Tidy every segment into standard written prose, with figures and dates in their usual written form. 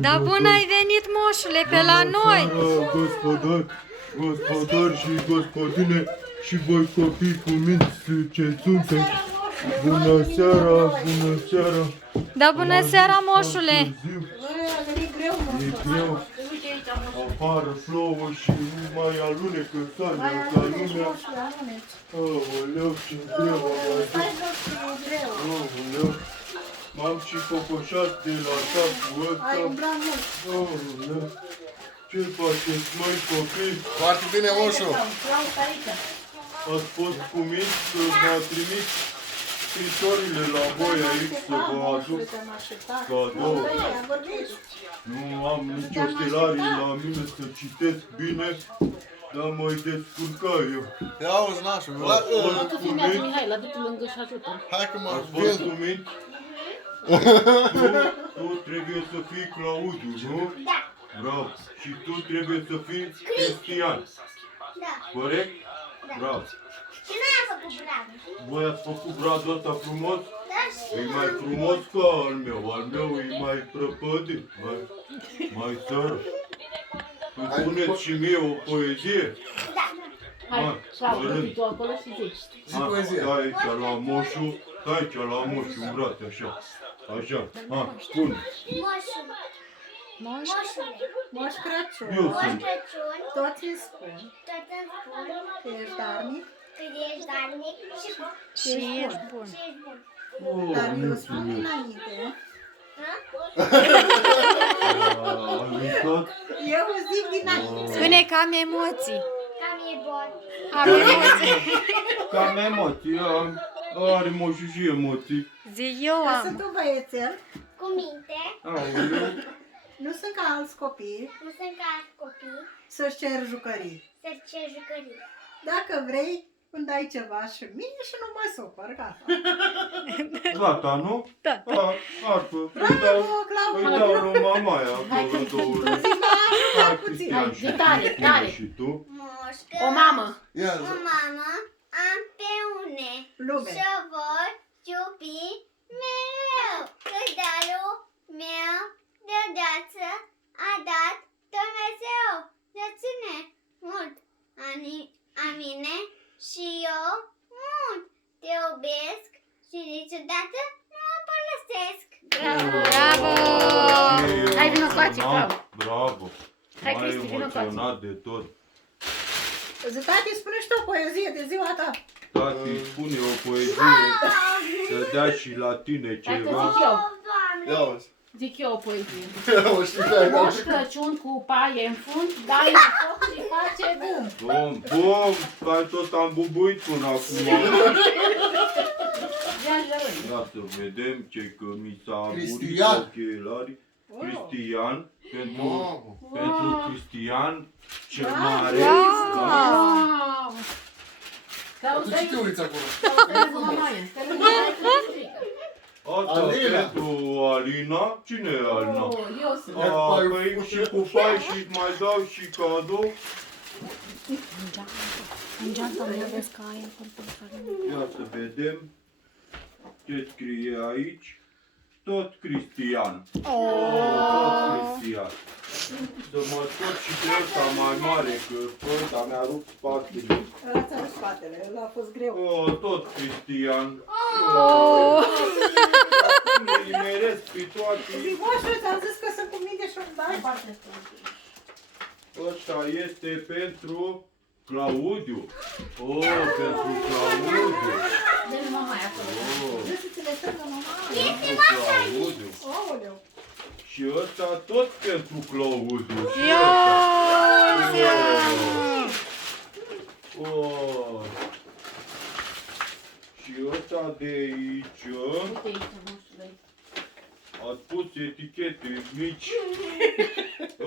Da bun ai venit, moșule, pe la noi! Gospodari și gospodine și voi copii cu minți ce sunteți. Bună seara, bună seara. Da bună seara, moșule! E greu. Afară plouă și nu mai alunecă soarele ca lumea. Aoleu, ce greu am adus. Aoleu. M-am și cocoșat de la sacul ăsta. Aoleu. Ce faceți, măi, copii? Foarte bine, moșu! Ați fost cuminți să mă trimis scrisorile la voi aici să vă aduc cadou. Nu am nici ochelarii la mine să citesc bine, dar mă-i descurca eu. Ia auzi, nașul, Tu filmează, Mihai, la-du-te lângă și ajută. hai că mă Ați fost vin. cuminți? Tu trebuie să fii Claudiu, nu? Da. Bravo. Și tu trebuie să fii Cristian. Da. Corect? Bravo. Și noi am făcut bravo. Voi ați făcut bradul ăsta frumos? Da, și E mai frumos ca al meu. Al meu e mai prăpădit, mai sără. Îmi spuneți și mie o poezie? da. Hai, Claudiu, du-te tu acolo și zici. Zi poezie. Stai aici la moșu, stai aici la moșu, în brațe, așa. Așa, spune. Moșul. Moșule. Moș Crăciun, Eu Moș sunt. Crăciun. toți îmi spun Tot îmi spun că ești darnic, că ești darnic și Și ești bun. și ești bun. Oh, dar eu spun mulțumesc. dinainte. Ha? Ai uitat? Eu zic dinainte. Spune că am emoții. Cam e bun. Am emoții. Cam emoții, are moșu și emoții. Zic eu Că am. sunt un băiețel, Cu minte. Aoleu. nu sunt ca alți copii Nu sunt ca alți copii să-și cer jucării. să-ți cer jucării. Dacă vrei, îmi dai ceva și mie și nu mă supăr, gata. Gata, nu? Da. Arpă. Îi dau Claudiu, lui mamaia acolo două luni. Hai, Cristian, și Hai, tare, tu, tare. și tu. Moșcă. O mamă. Ia, O mamă. Am pe une. lume. Și vor iubi mereu. Că darul meu deodată a dat Dumnezeu. De ține mult a mine și eu mult te iubesc și niciodată nu mă părăsesc. Bravo! Hai, vină coace, Clau. Bravo. Hai, M-ai Cristi, vină emoționat de tot. Zic, tati, spune și tu o poezie de ziua ta. Tati, spune o poezie să dea și la tine Hai că ceva. zic eu. Doamne! ia auzi. Zic eu o poezie. Ia o știi pe Moș Crăciun cu paie în fund, dai în foc și face bum. Bum, bum, ai tot am bubuit până acum. Ia jărâni. Ia să vedem ce că mi s-a murit Cristian. ochelari. Cristian, Mamă. pentru Cristian cel mare. Wow! Dar tu ce te uiți acolo? Stai lângă mamaie, stai lângă mamaie că se strică. Asta Alina. pentru Alina. Cine e Alina? Oh, eu sunt. Păi și cu pai și mai dau și cadou. În geanta mă vezi că ai acolo. Ia să vedem ce scrie aici. Tot Cristian. Tot Cristian. Să mă scot și pe ăsta mai mare, că pe ăsta mi-a rupt spatele. Ăla ți-a rupt spatele, ăla a fost greu. Tot Cristian. Îi meresc pe toate. Zic, moșu, ți-am zis că sunt cu minte și îmi dai. Ăsta este pentru Claudiu. Pentru Claudiu. Dă-mi mamaie acolo. Vreau să ți le strâng în mama. Pentru Claudiu. Aoleu. Și ăsta tot pentru Claudiu. Și Ia! Oh. Și ăsta de aici Uite aici, moșule. ați pus etichete mici.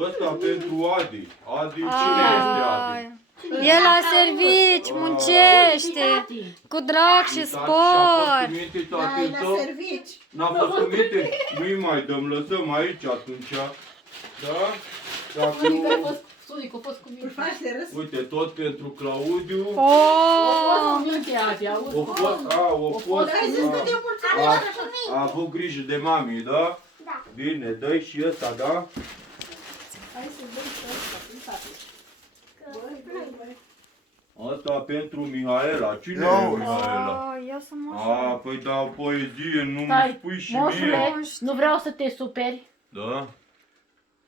Ăsta pentru Adi. Adi, cine este Adi? El la servici, muncește, cu drag și spor. Dai la servici. N-a fost cu minte? Nu-i mai dăm, lăsăm aici atunci. Da? Dacă Adică ai fost Sunic a fost cu Îl mine. faci de râs? Uite, tot pentru Claudiu. A fost Oh! cu minte azi, auzi? O fost, Ai zis că te mulțumesc. a avut grijă de mami, da? Da. Bine, dă-i și ăsta, da? Hai să dăm și ăsta, prin tate. Băi. Asta pentru Mihaela. Cine Ia e uite. Mihaela? Oh, ia să moșule. A, păi da, poezie, nu-mi Stai, spui și moșule, mie. nu vreau să te superi, Da?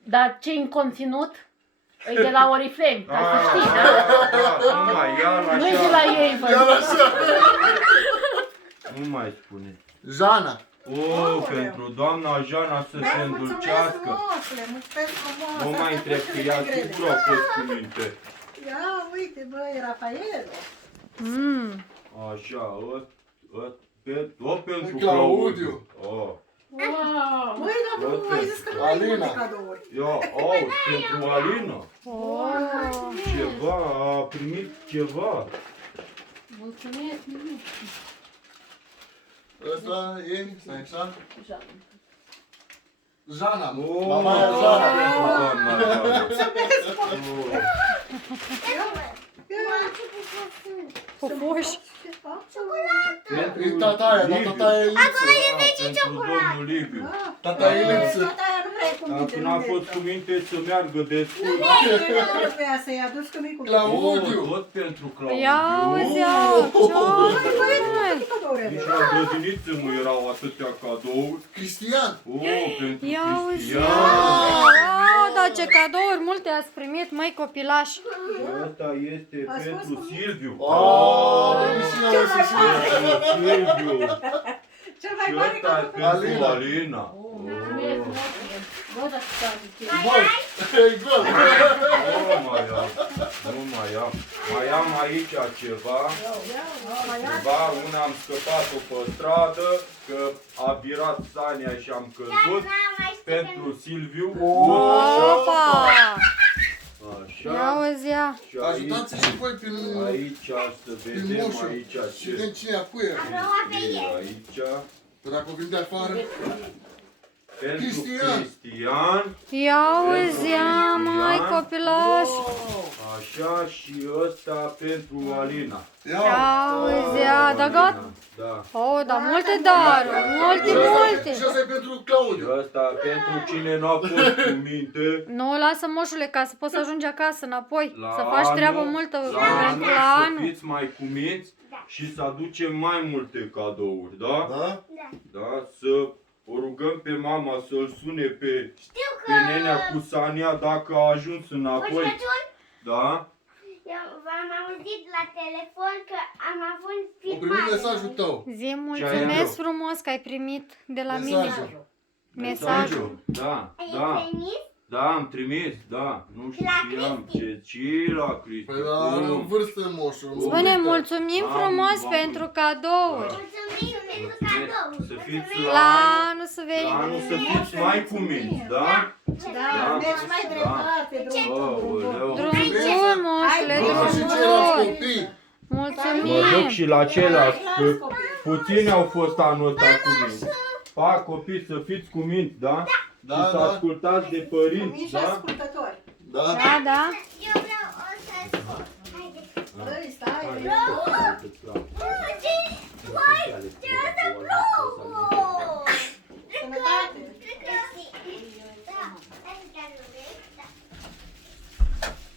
dar ce în conținut e de la Oriflame, ca să știi, da? da, nu mai ia Nu e de la ei, Iar vă. așa. Nu mai spune. Jana. Oh, pentru doamna Jana să se Mulțumesc îndulcească. frumosule, mulțumesc frumos. Nu mai întreb că ea sigur a fost cu minte. Ia, uite, băi, Rafael. Mm. Așa, pentru Claudiu. Claudiu. Oh. Wow! Băi, dar nu ai zis că nu ai Alina. multe cadouri. Ia, pentru Alina. Oh! Ceva, a primit ceva. Mulțumesc, Mimi. Ăsta e, stai așa. Jana. Jana. Oh, Mama e Jana. pentru doamna Jana. Oh. Pupuși. E tata aia, dar tata e lipsă. Pentru domnul Liviu. Tata e lipsă. Tata aia nu vrea cu minte. Când a fost cu minte să meargă destul. Nu vrea să-i aduci cu micul. Claudiu. Oh, tot pentru Claudiu. Ia uzi, ia! Ce-o? Nici la grădiniță nu erau atâtea cadouri. Cristian. Oh, pentru Ia uzi, Cristian. ia! Da, ce cadouri multe ați primit, măi copilași. Și ăsta este Ați fost pentru cu mine? Silviu. Oh, și eu să Pentru Silviu. Cel mai Și mare ăsta e cadou. pentru Alina. Mulțumesc, moșule. Bă, dar ce Gol. E gol. Nu mai am. Nu mai am. Mai am aici ceva. Ceva, una am scăpat-o pe stradă, că a virat Sania și am căzut. Pentru Silviu. Opa! Ia Așa. uzi, ia! Și aici, Ajutați și voi prin aici să vedem moșul. aici Și vedem ce cine a cu el. scrie aici. Că dacă o vin de afară. Pentru Cristian. Cristian. Ia uzi, ia, măi copilași! Așa și ăsta pentru Alina. Ia uzi, ia, da gata? Da. Oh, da multe daruri, multe, Și multe! asta e pentru Și Claudiu. ăsta pentru cine nu a fost cu minte. Nu, lasă moșule, ca să poți să ajungi acasă înapoi. La Să faci anul- treabă multă la pentru la să anul. fiți mai cuminți și să aducem mai multe cadouri, da? Da? Da, să o rugăm pe mama să-l sune pe Știu pe nenea cu Sania dacă a ajuns înapoi. Da? Eu v-am auzit la telefon că am avut O primit mesajul tău. Zi, mulțumesc frumos că ai primit de la mine Mesajul. mesajul. Da, Ai da, trimis? da, am trimis, da. Nu La știam Cristi. ce, ci la Cristi. Păi la are o vârstă moșul. nu Spune, uite. mulțumim Am- frumos am- pentru cadouri. Mulțumim pentru cadou. Să fiți La anul să vei... la anul să fiți mai cuminți, da? Da, mergi mai dreptate, Aoleu. Drum bun, moșule, Da, și drum ceilalți bun. copii. Mă duc Mulțumim. și la ceilalți, că puțini au fost anul ăsta cuminți. Pa, copii, să fiți cuminți, da? Da, Și să da. ascultați de părinți, Mici da? ascultători. Da? Da, da. Eu vreau o să scot. Haide. Băi, stai. Hai, Hai,